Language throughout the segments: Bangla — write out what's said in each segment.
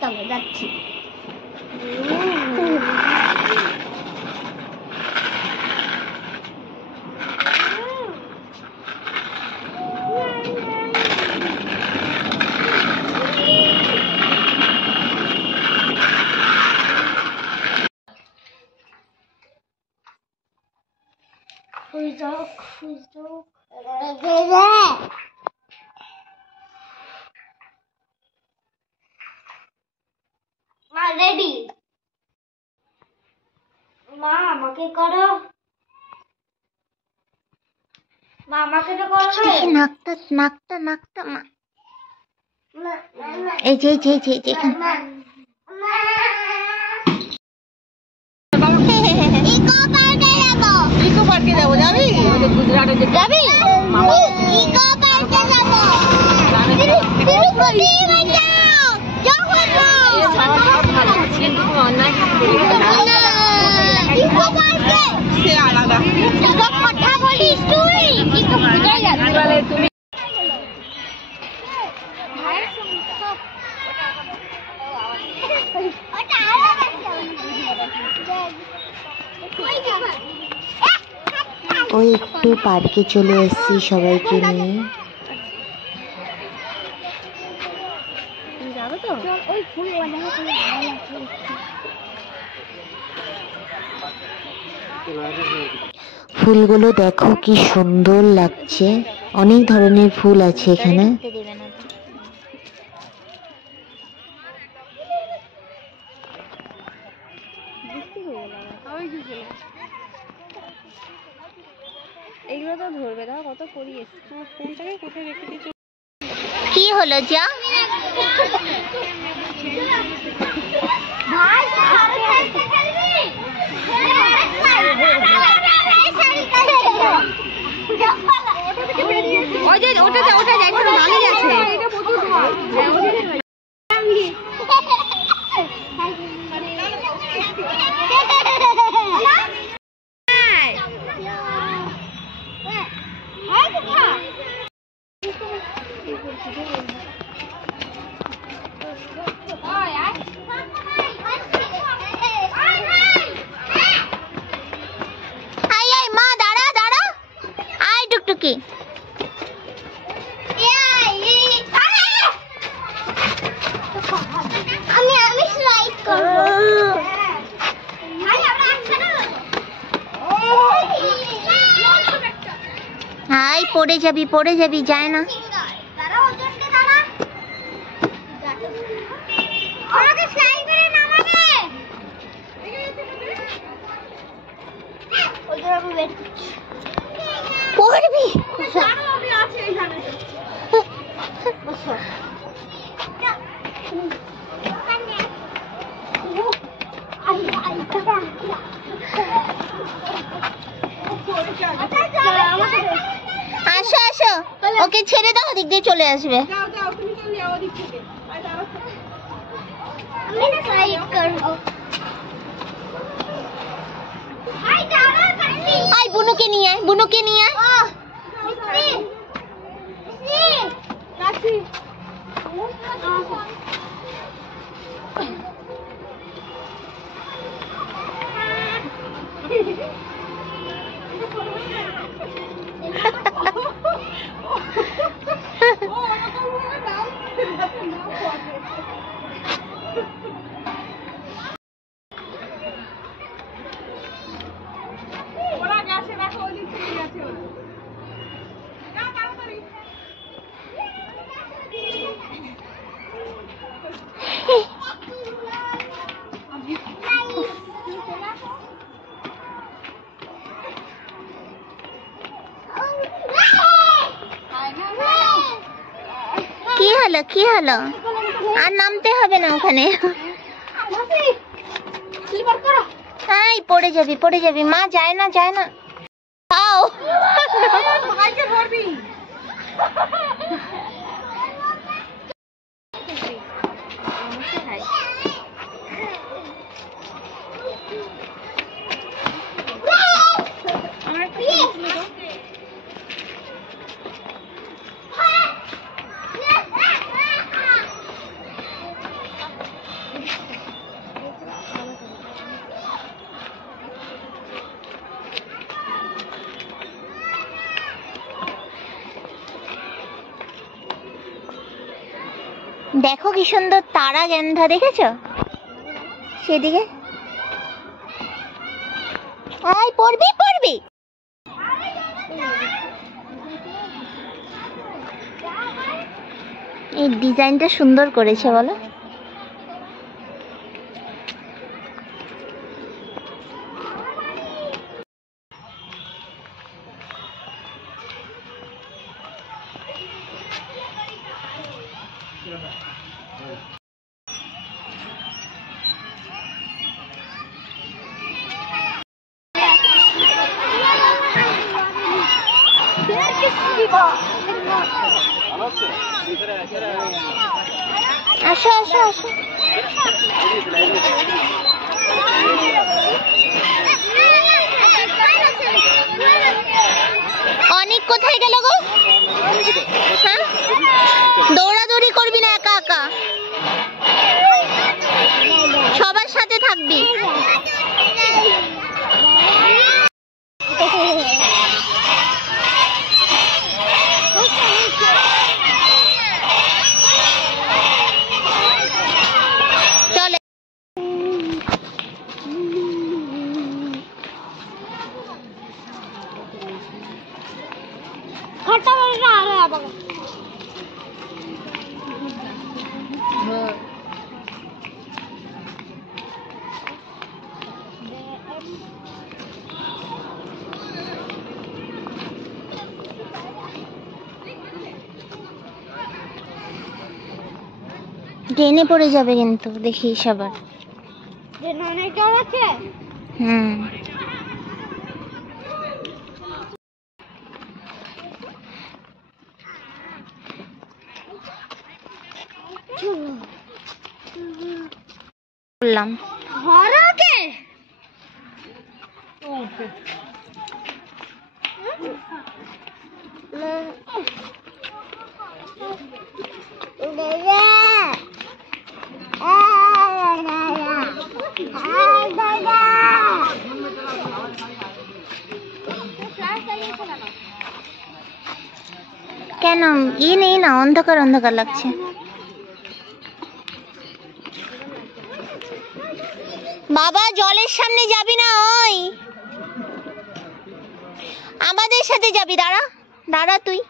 চলে যাচ্ছি। রেডি মা, আমাকে করো, মা আমাকে তো করো। নাকটা নাকটা নাকটা মা, এই যে ইকো পার্কে যাবো। যাবি? গুজরাটে যাবি? ইকো পার্কে যাবো। ওই একটু পার্কে চলে এসেছি সবাইকে নিয়ে। ফুলগুলো দেখো কি সুন্দর লাগছে, অনেক ধরনের ফুল আছে এখানে। এগুলো তো ধরবে, দাও কত পরিয়ে ফোনটাকে কোথায় রেখে দিয়েছো? কি হলো যা? ওটা একদম দাঁড়িয়ে আছে। মা দাঁড়া দাঁড়া, আয় টুকটুকি। আমি স্লাইড করব। হাই, পড়ে যাবি যায় না। পড়বি? আসো আসো, ওকে ছেড়ে দাও, দিক দিয়ে চলে আসবে। আয় বুনুকে নিয়ে আয়, বুনুকে নিয়ে আয়। কি হলো? আর নামতে হবে না ওখানে। পড়ে যাবি মা, যায় না দেখো কি সুন্দর তারা গেন্ধা, দেখেছো সেদিকে? আয় পড়বি পড়বি। এই ডিজাইনটা সুন্দর করেছে বলো। আসো আসো আসো। অনেক কোথায় গেল গো? হ্যাঁ, দৌড়াদৌড়ি করবি না একা একা, সবার সাথে থাকবি। চলে ট্রেনে পড়ে যাবে কিন্তু, দেখিস আবার। অনেক জল আছে। বললাম ঘরকে কেন নেই না, অন্ধকার অন্ধকার লাগছে। বাবা জলের সামনে যাবি না, ওই আমাদের সাথে যাবি। দাঁড়া দাঁড়া তুই।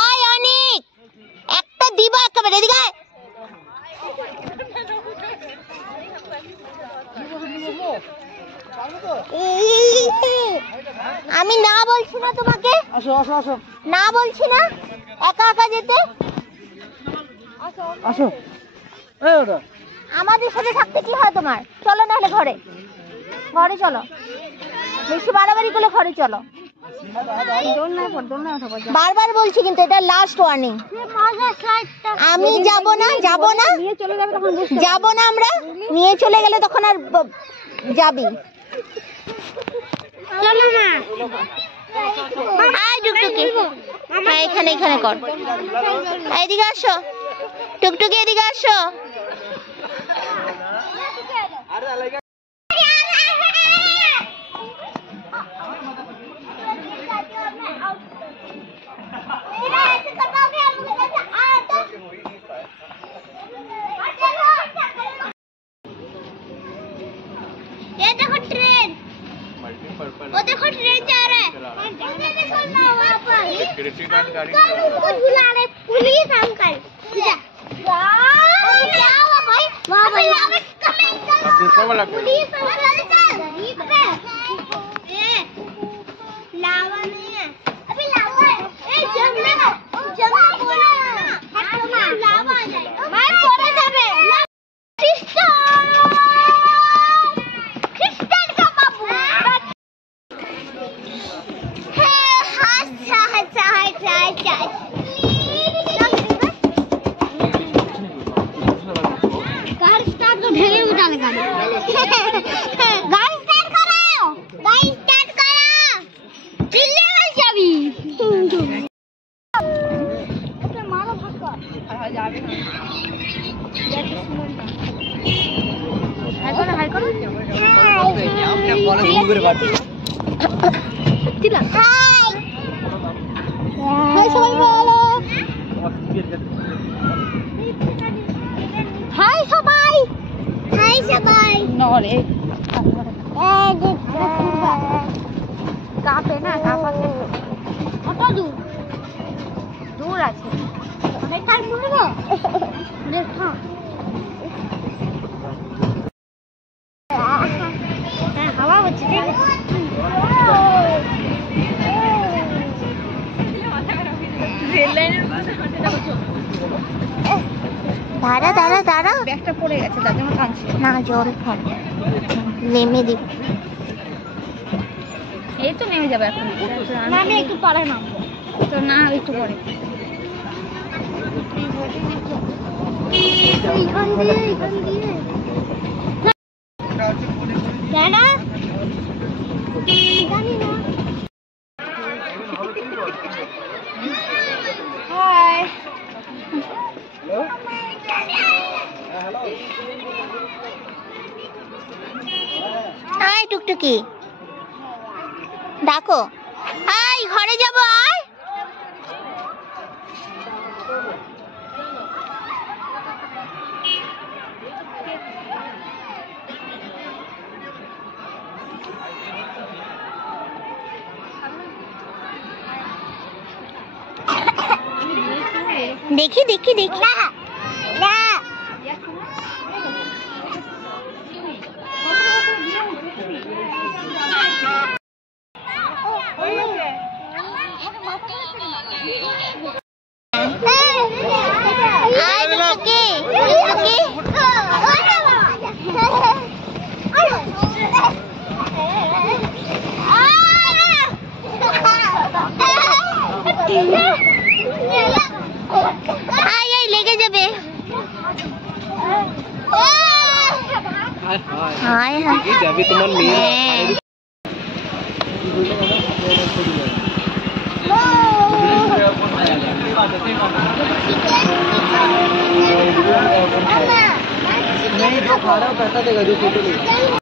আয় অনেক, একটা দিবা একেবারে। এদিকে আমি না বলছি না তোমাকে, না বলছি না একা একা যেতে। আমাদের সাথে থাকতে কি হয় তোমার? চলো নাহলে ঘরে, ঘরে চলো। বেশি বাড়াবাড়ি করলে ঘরে চলো। বারবার বলছি কিন্তু এটা লাস্ট ওয়ার্নিং। আমি যাব না, যাব না, যাব না। আমরা নিয়ে চলে গেলে তখন আর যাবি। টুকটুকি এখানে এখানে কর। এদিকে আসো টুকটুকি, এদিকে আসো। ये देखो ट्रेन, वो देखो ट्रेन जा रहा है। वहाँ पर उनको झुला रहे पुलिस अंकल। क्या हुआ भाई? वहाँ भाई पुलिस अंकल लावा नहीं है, अभी लावा है। जमना बोला लावा आ जाएगा। मैं बोला जाबे गाड़ी स्टार्ट करो, गाड़ी स्टार्ट करो, चिल्ले वाली चाबी। ओके मारो धक्का। हाँ जावे ना। हाय करो। अपने बोले मुंगरे बात। चिल्ला। हाय सबाई बोलो। हाय सबाई। हाय सबाई। नॉले। कापे ना कापाते। কত দূর? দূর আছে। অনেকটা দূর গো। দেখা। হ্যাঁ হাওয়া হচ্ছে ঠিক আছে। রেল লাইনের পাশে হাঁটে যাচ্ছো। দাঁড়া দাঁড়া দাঁড়া। ব্যাগটা পড়ে গেছে তার জন্য কাঁদছি। না জল খাও। নেমে দি। এই তো নেমে যাবে এখন। না আমি একটু পরে নামবো। তো না একটু পরে। এইখান দিয়ে। দাঁড়া। জানি না। হাই। আয় টুকটুকি ডাকো আয় ঘরে যাবো আয় देखी देखी देखी ना ना लेके जाबे हाय हाय যাবে তোমার মেয়ে नहीं जो खा रहा है पैसा देगा जो फोटो लेगा